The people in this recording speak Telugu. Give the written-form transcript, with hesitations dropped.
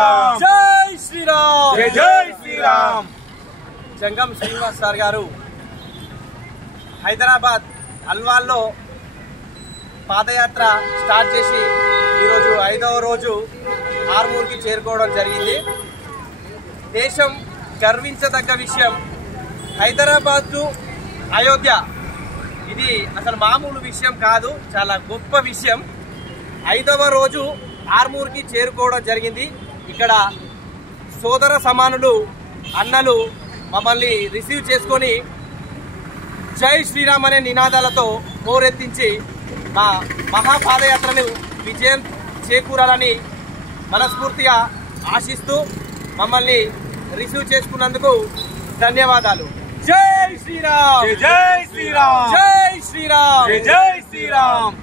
శ్రీరామ్ జై శ్రీరామ్ జై శ్రీరామ్ జంగం శ్రీనివాస్ సార్ గారు హైదరాబాద్ అల్వాల్లో పాదయాత్ర స్టార్ట్ చేసి ఈరోజు 5వ రోజు ఆర్మూర్కి చేరుకోవడం జరిగింది. దేశం గర్వించదగ్గ విషయం, హైదరాబాద్ టు అయోధ్య ఇది అసలు మామూలు విషయం కాదు, చాలా గొప్ప విషయం. 5వ రోజు ఆర్మూర్కి చేరుకోవడం జరిగింది. ఇక్కడ సోదర సమానులు అన్నలు మమ్మల్ని రిసీవ్ చేసుకొని జై శ్రీరామ్ అనే నినాదాలతో హోరెత్తించి మా మహాపాదయాత్రను విజయం చేకూరాలని మనస్ఫూర్తిగా ఆశిస్తూ మమ్మల్ని రిసీవ్ చేసుకున్నందుకు ధన్యవాదాలు. జై శ్రీరామ్ జై శ్రీరామ్ జై శ్రీరామ్ జై శ్రీరామ్.